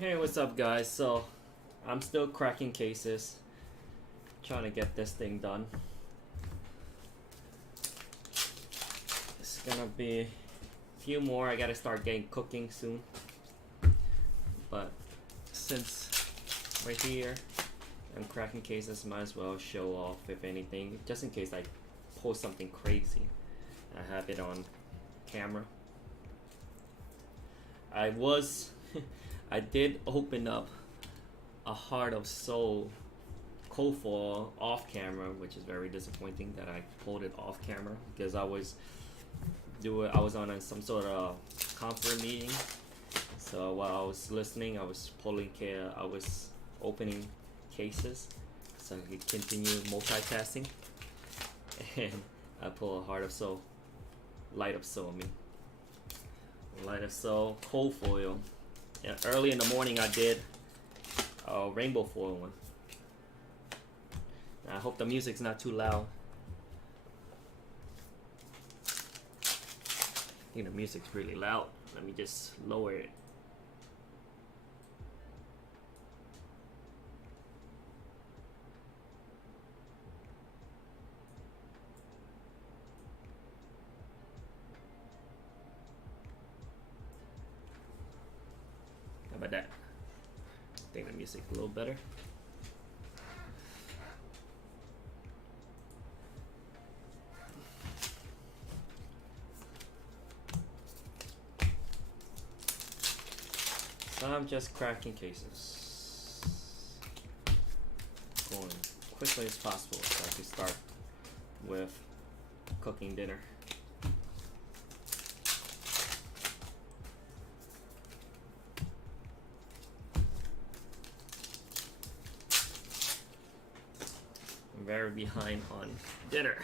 Hey, what's up, guys? So, I'm still cracking cases, trying to get this thing done. It's gonna be a few more. I gotta start getting cooking soon. But since we're here, I'm cracking cases, might as well show off, if anything, just in case I post something crazy. I have it on camera. I did open up a Heart of Soul cold foil off camera, which is very disappointing that I pulled it off camera because I was on some sort of conference meeting. So while I was listening, I was opening cases so I could continue multitasking, and I pull a Heart of Soul, Light of Soul, Light of Soul cold foil. And early in the morning, I did a rainbow foil one. I hope the music's not too loud. I think the music's really loud. Let me just lower it. How about that? I think the music's a little better. So I'm just cracking cases, going quickly as possible so I can start with cooking dinner. I'm very behind on dinner.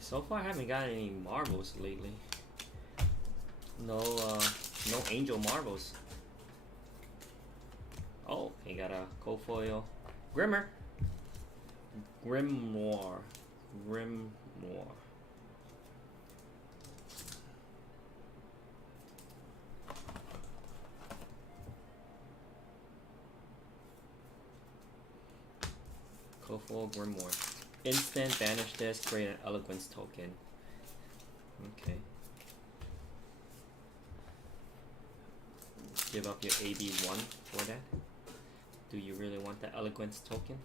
So far, I haven't got any marbles lately. No angel marbles. Oh, he got a cold foil Grimoire. Cold foil Grimoire. Instant banish this, create an eloquence token. Okay. Give up your AB1 for that. Do you really want the eloquence token?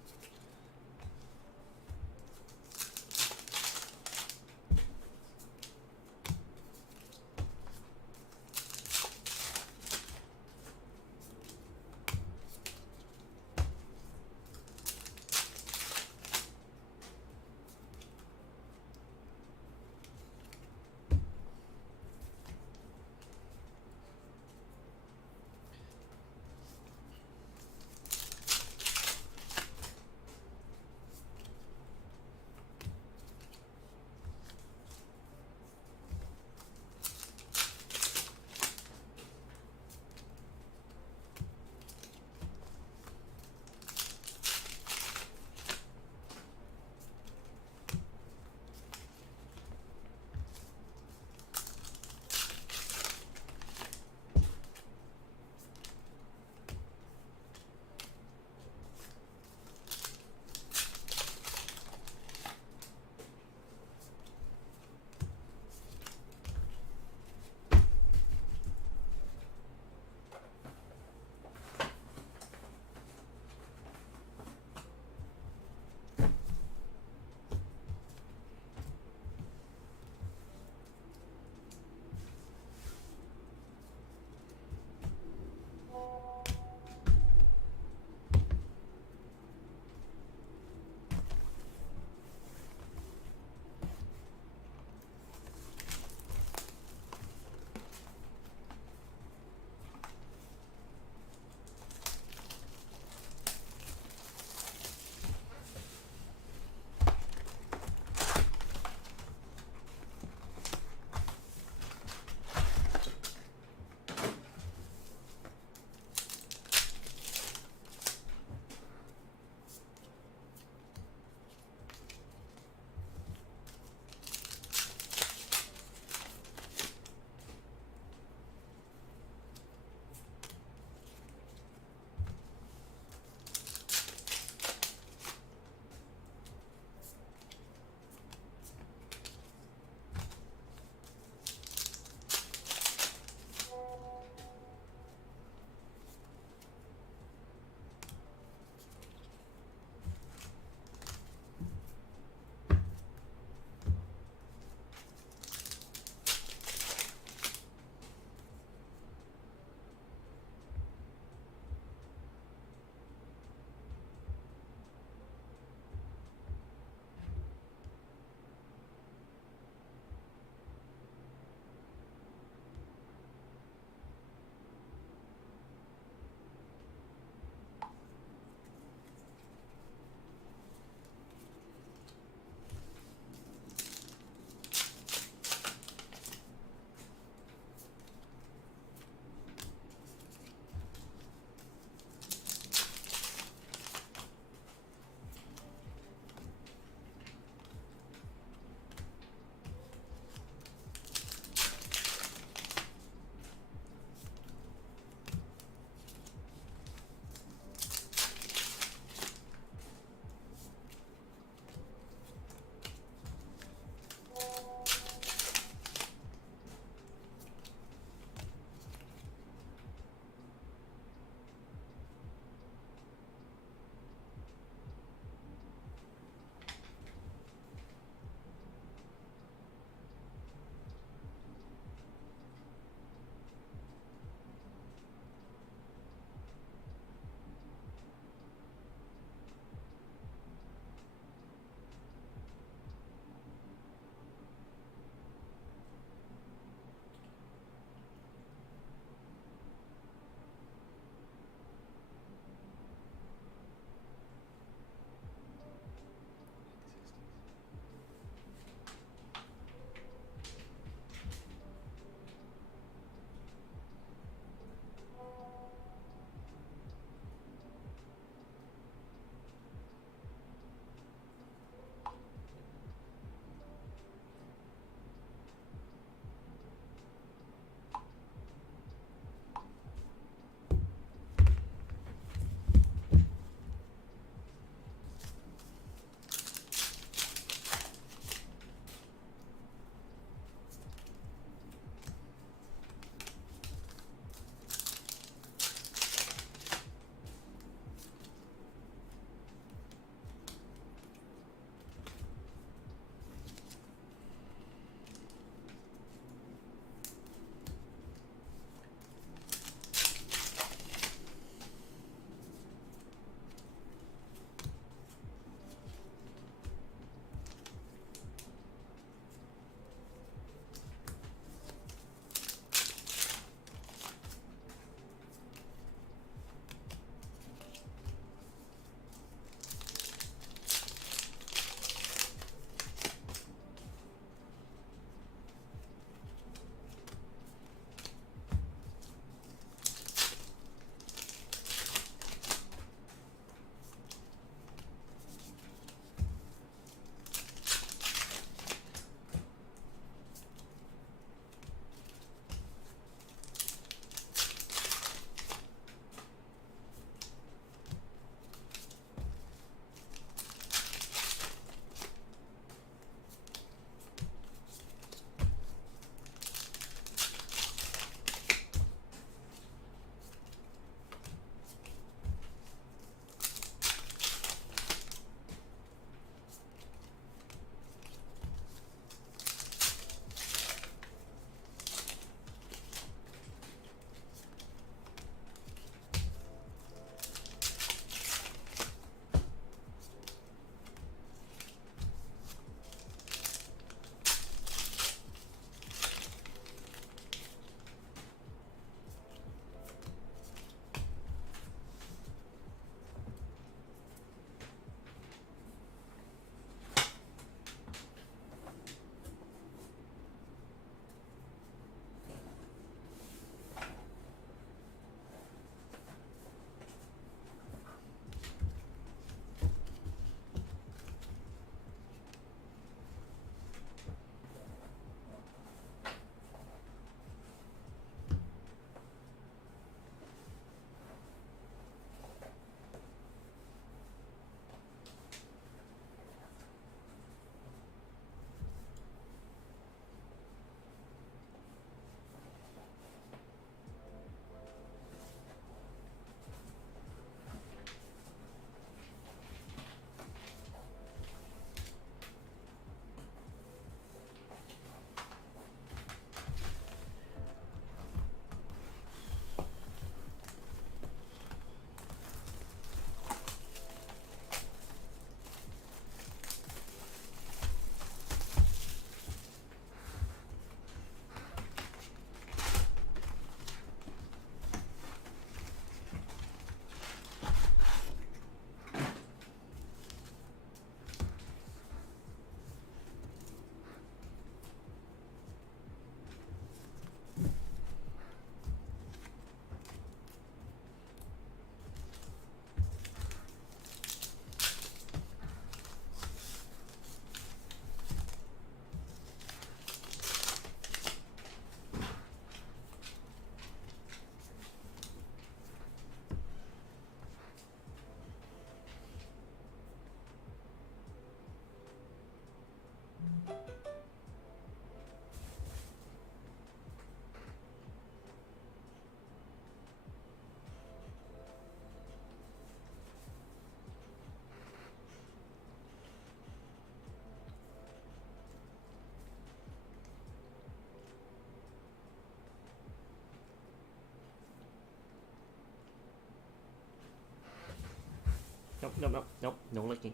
No, no, no, no licking.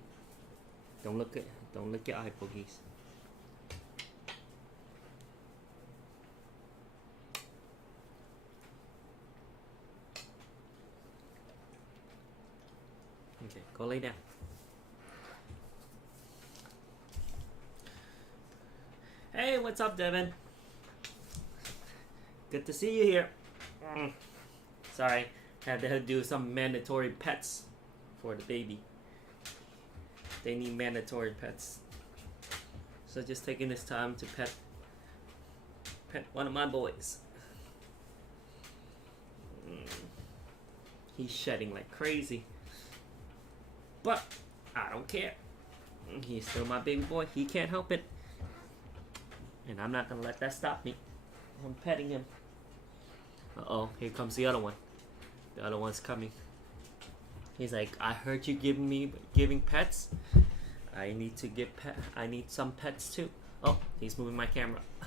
Don't lick your eye boogies. Okay, go lay down. Hey, what's up, Devin? Good to see you here. Sorry, had to do some mandatory pets for the baby. They need mandatory pets. So just taking this time to pet one of my boys. He's shedding like crazy. But I don't care. He's still my baby boy. He can't help it. And I'm not gonna let that stop me. I'm petting him. Uh-oh, here comes the other one. The other one's coming. He's like, I heard you giving pets. I need to give I need some pets too. Oh, he's moving my camera. I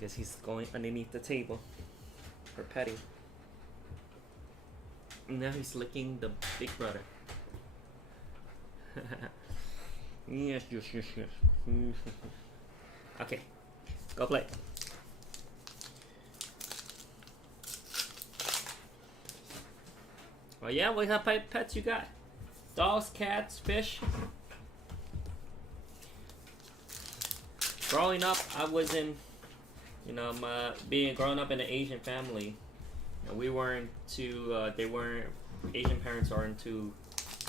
guess he's going underneath the table for petting. And now he's licking the big brother. Yes. Okay, go play. Oh yeah, what kind of pets you got? Dogs, cats, fish? Growing up, I was in, growing up in an Asian family. We weren't too, Asian parents aren't too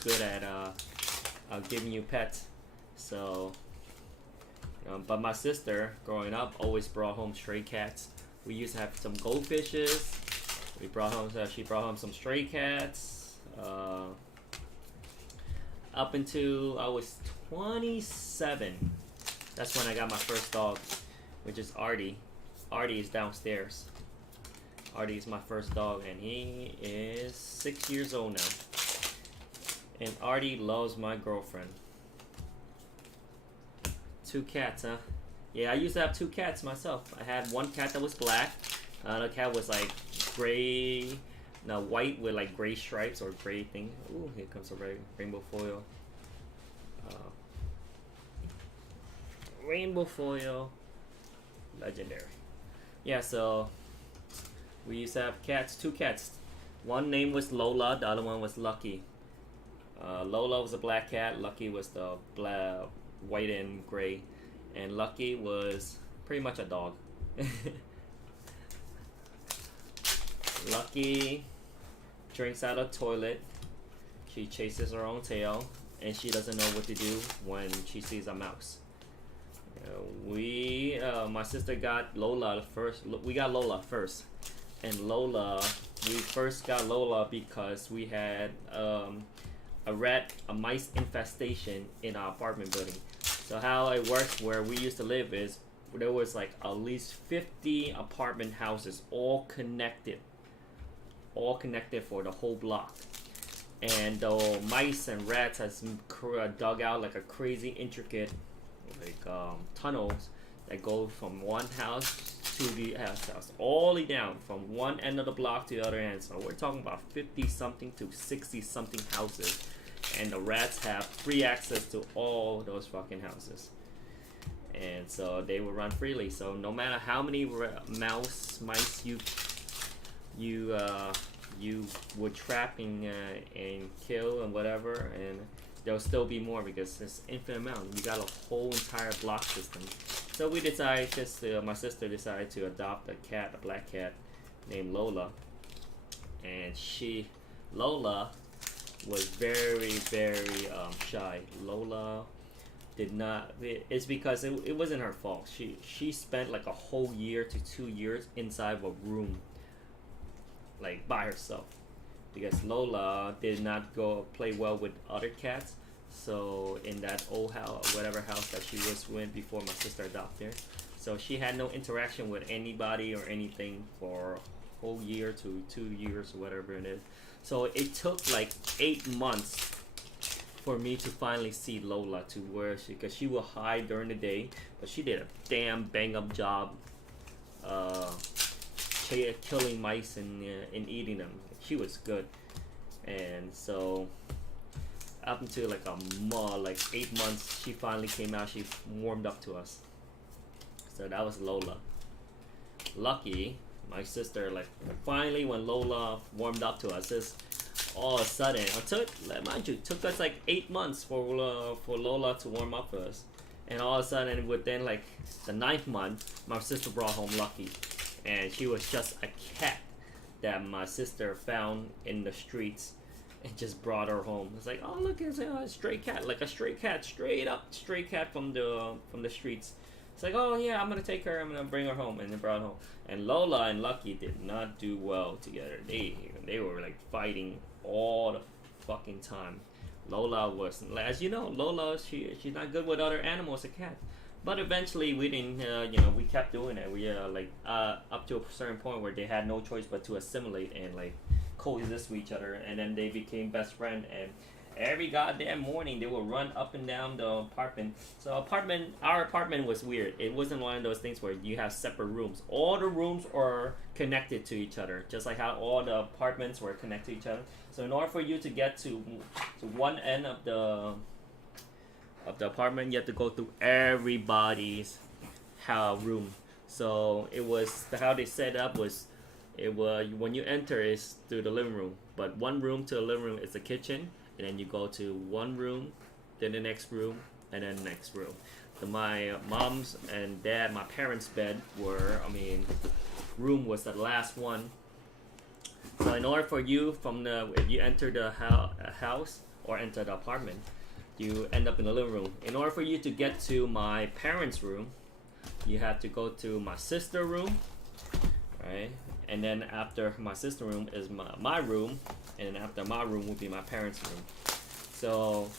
good at giving you pets. So, but my sister, growing up, always brought home stray cats. We used to have some goldfishes. She brought home some stray cats. Up until I was 27. That's when I got my first dog, which is Artie. Artie is downstairs. Artie is my first dog, and he is 6 years old now. And Artie loves my girlfriend. 2 cats, huh? Yeah, I used to have 2 cats myself. I had one cat that was black. Another cat was like gray, no, white with like gray stripes or gray thing. Ooh, here comes a rainbow foil. Rainbow foil, legendary. Yeah, so we used to have cats, 2 cats. One name was Lola, the other one was Lucky. Lola was a black cat, Lucky was the white and gray, and Lucky was pretty much a dog. Lucky drinks out of toilet. She chases her own tail, and she doesn't know what to do when she sees a mouse. My sister got Lola first. We got Lola first, and we first got Lola because we had a mice infestation in our apartment building. So how it works where we used to live is there was like at least 50 apartment houses all connected for the whole block. And the mice and rats has dug out like a crazy intricate tunnels that go from one house to the house, all the way down from one end of the block to the other end. So we're talking about 50 something to 60 something houses, and the rats have free access to all those fucking houses, and so they will run freely. So no matter how many mice you would trap and kill and whatever, and there'll still be more because it's infinite amount. We got a whole entire block system. So we decided, my sister decided to adopt a black cat named Lola, and Lola was very, very shy. Lola did not. It's because it wasn't her fault. She spent like a whole year to 2 years inside of a room, like by herself, because Lola did not go play well with other cats. So in that old house, whatever house that she was with before my sister adopted her, so she had no interaction with anybody or anything for a whole year to 2 years or whatever it is. So it took like 8 months for me to finally see Lola, to where because she will hide during the day, but she did a damn bang up job killing mice and eating them. She was good. And so Up until like like 8 months, she finally came out. She warmed up to us. So that was Lola. Lucky, my sister, like finally when Lola warmed up to us, is all of a sudden, mind you, took us like 8 months for Lola to warm up for us, and all of a sudden within like the 9th month, my sister brought home Lucky, and she was just a cat that my sister found in the streets and just brought her home. It's like, oh look, it's a stray cat, like a stray cat, straight up stray cat from the streets. It's like, oh yeah, I'm gonna take her, I'm gonna bring her home, and they brought her home. And Lola and Lucky did not do well together. They were like fighting all the fucking time. Lola was, as you know, Lola, she's not good with other animals, a cat. But eventually we didn't, we kept doing it. We up to a certain point where they had no choice but to assimilate and like coexist with each other, and then they became best friends. And every goddamn morning they would run up and down the apartment. So our apartment was weird. It wasn't one of those things where you have separate rooms. All the rooms are connected to each other, just like how all the apartments were connected to each other. So in order for you to get to one end of the apartment, you have to go through everybody's room. So it was how they set up was, it was when you enter is through the living room, but one room to the living room is the kitchen, and then you go to one room, then the next room, and then the next room. So my mom's and dad, my parents' bed room was the last one. So in order for you if you enter the house or enter the apartment, you end up in the living room. In order for you to get to my parents' room, you have to go to my sister's room, right? And then after my sister's room is my room, and then after my room would be my parents' room. So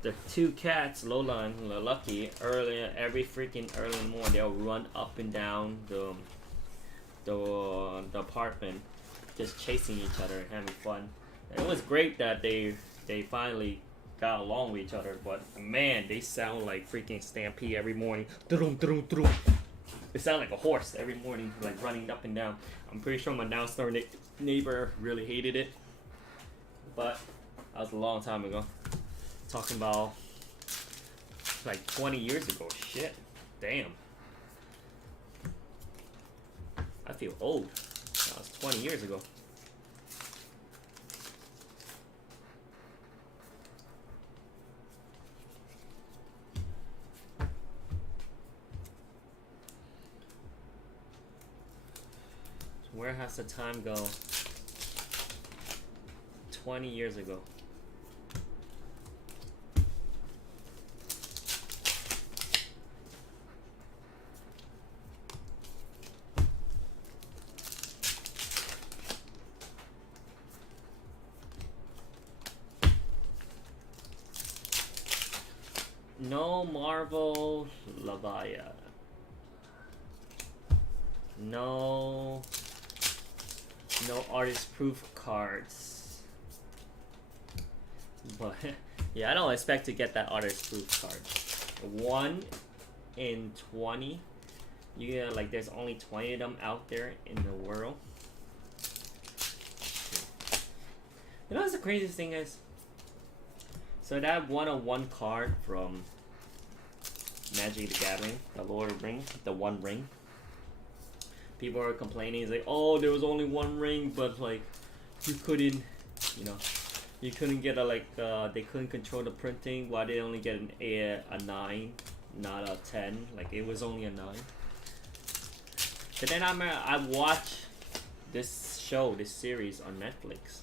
the two cats, Lola and Lucky, every freaking early in the morning, they'll run up and down the apartment, just chasing each other and having fun. And it was great that they finally got along with each other, but man, they sound like freaking Stampede every morning. It sounded like a horse every morning, like running up and down. I'm pretty sure my downstairs neighbor really hated it, but that was a long time ago. Talking about like 20 years ago. Shit, damn. I feel old. That was 20 years ago. Where has the time go? 20 years ago. No Marvel Labaya. No artist proof cards. But yeah, I don't expect to get that artist proof card. 1 in 20. Yeah, like there's only 20 of them out there in the world. You know what's the craziest thing is? So that 101 card from Magic the Gathering, the Lord of the Rings, the One Ring. People are complaining, it's like, oh, there was only one ring, but like, you couldn't get they couldn't control the printing. Why did they only get a 9, not a 10? Like, it was only a 9. But then I watched this series on Netflix.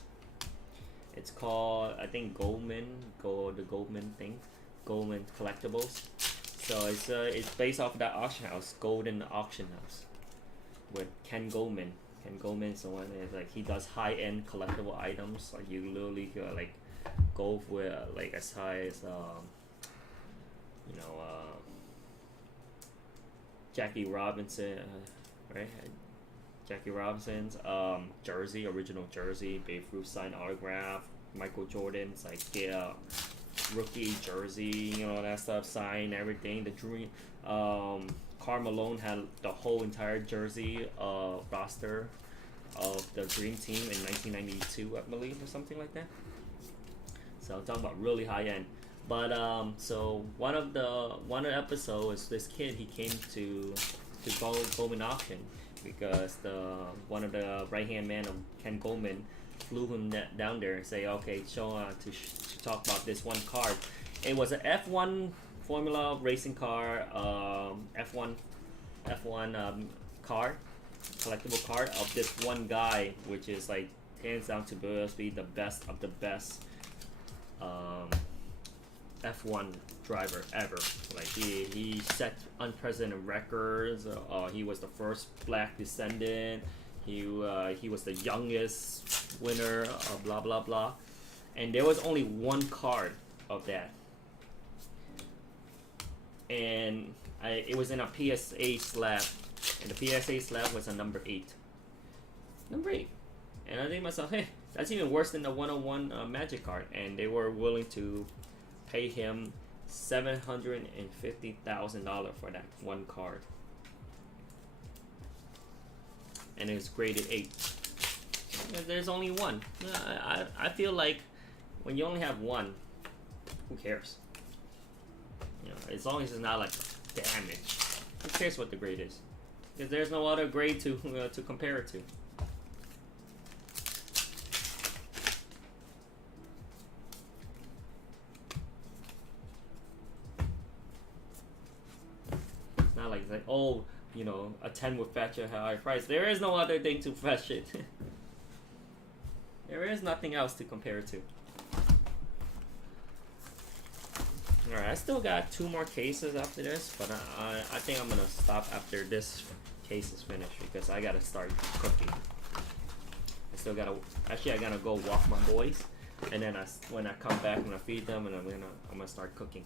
It's called, I think, the Goldman thing, Goldman Collectibles. So it's based off of that auction house, Golden Auction House, with Ken Goldman. Ken Goldman is the one that like he does high-end collectible items. Like you literally like go with like as high as Jackie Robinson, right? Jackie Robinson's jersey, original jersey, Babe Ruth signed autograph, Michael Jordan's like rookie jersey, that stuff, signed everything. The dream, Karl Malone had the whole entire jersey roster of the Dream Team in 1992, I believe, or something like that. So I'm talking about really high end. But so one of the episodes, this kid, he came to Goldman auction because the one of the right hand man of Ken Goldman flew him down there and say, okay, show to talk about this one card. It was an F1 Formula racing car, F1 card, collectible card of this one guy, which is like hands down to be the best of the best F1 driver ever. Like he set unprecedented records. He was the first black descendant. He was the youngest winner. Blah blah blah. And there was only one card of that, and it was in a PSA slab, and the PSA slab was a number 8. Number 8. And I think to myself, hey, that's even worse than the 101 Magic card. And they were willing to pay him $750,000 for that one card. And it was graded 8. There's only one. I feel like when you only have one, who cares? You know, as long as it's not like damage. Who cares what the grade is? Because there's no other grade to compare it to. It's not like oh, you know, a 10 would fetch a high price. There is no other thing to fetch it. There is nothing else to compare it to. Alright, I still got 2 more cases after this, but I think I'm gonna stop after this case is finished because I gotta start cooking. I gotta go walk my boys, and then when I come back, I'm gonna feed them, and I'm gonna start cooking.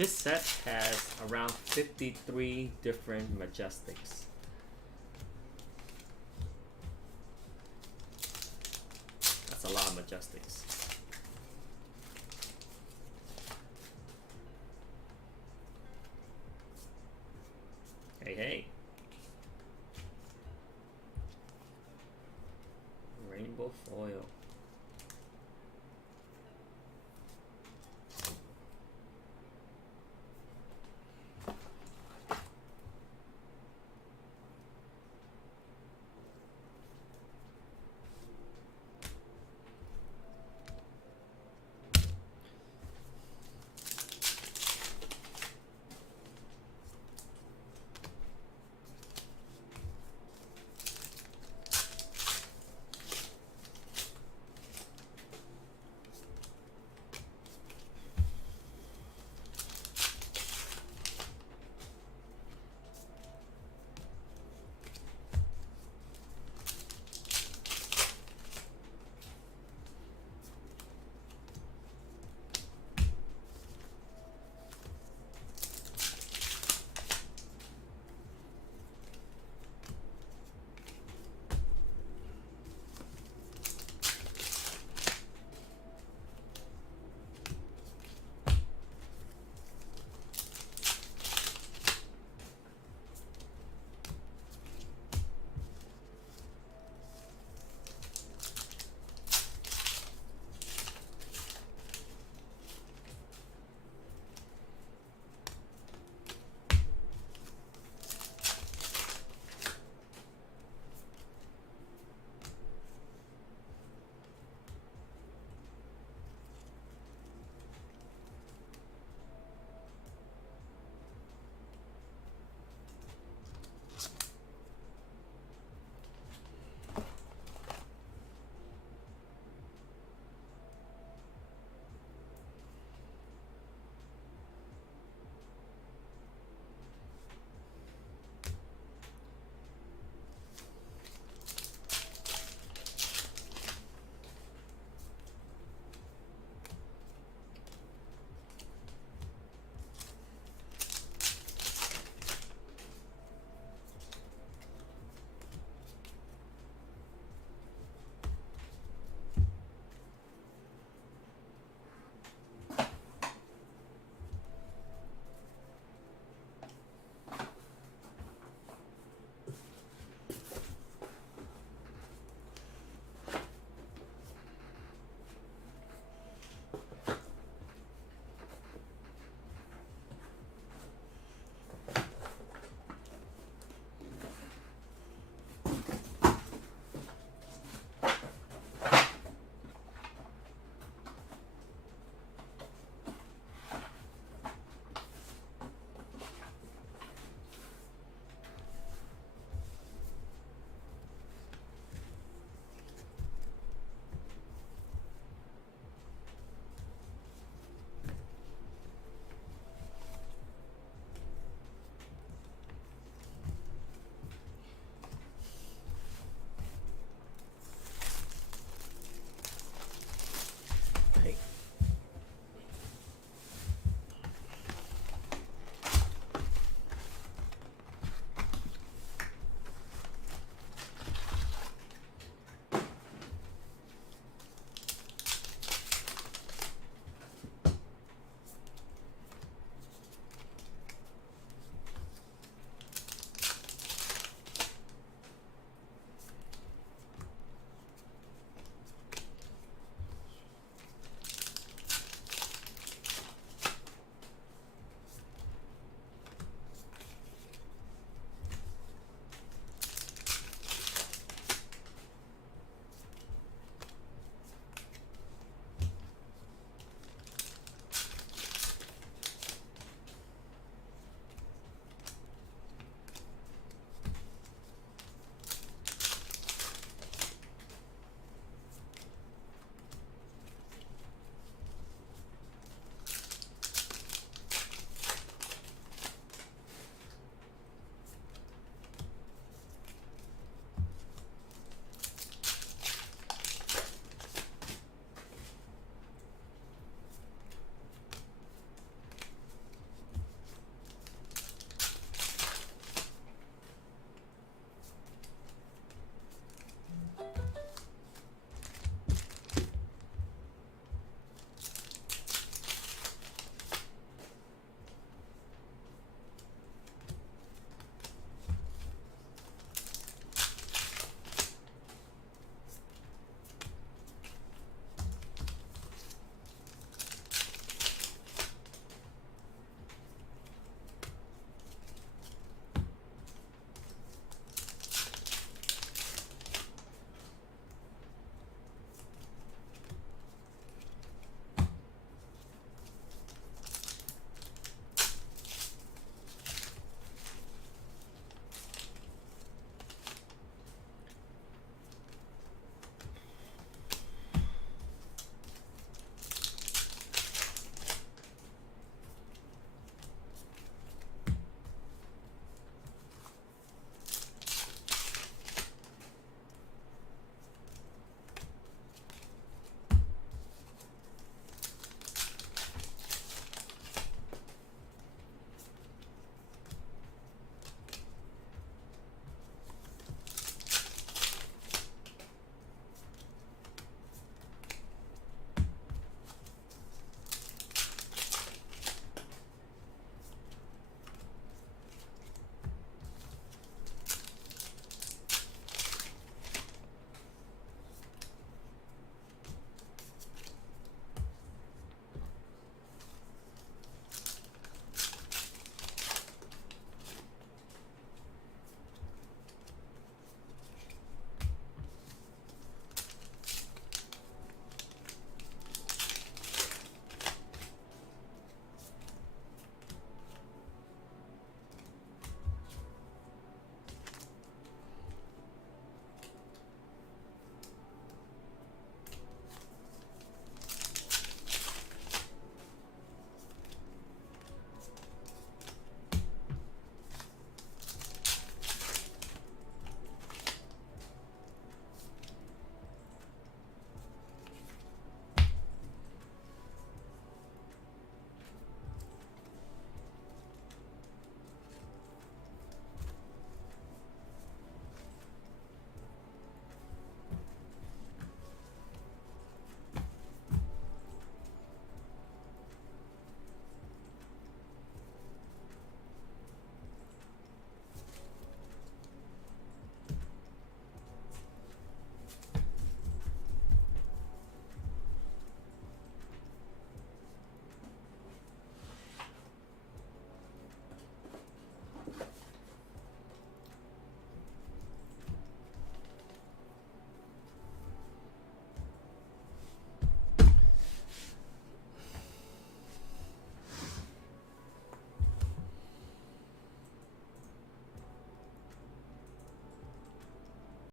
This set has around 53 different Majestics. That's a lot of Majestics. Hey, hey. Rainbow foil.